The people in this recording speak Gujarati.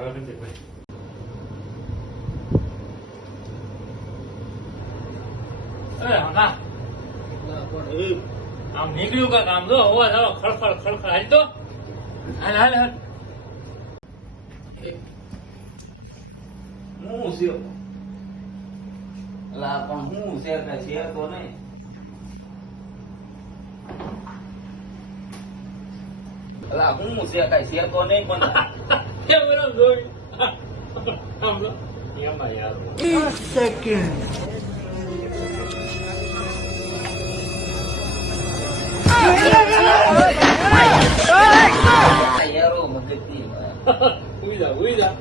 હવે નથી ભાઈ. આમ નીકળ્યું કાક આમ જો અવાજ આવો ખડખડ ખડખડ હાલ તો હાલ હાલ હાલ હું છે અલા પણ હું છે કે છે તો નહીં અલા હું છે કઈ છે તો નહીં પણ કેમ બરાબર જોઈ આમ જો એમાં યાર યારો મગજની ઉઈ જા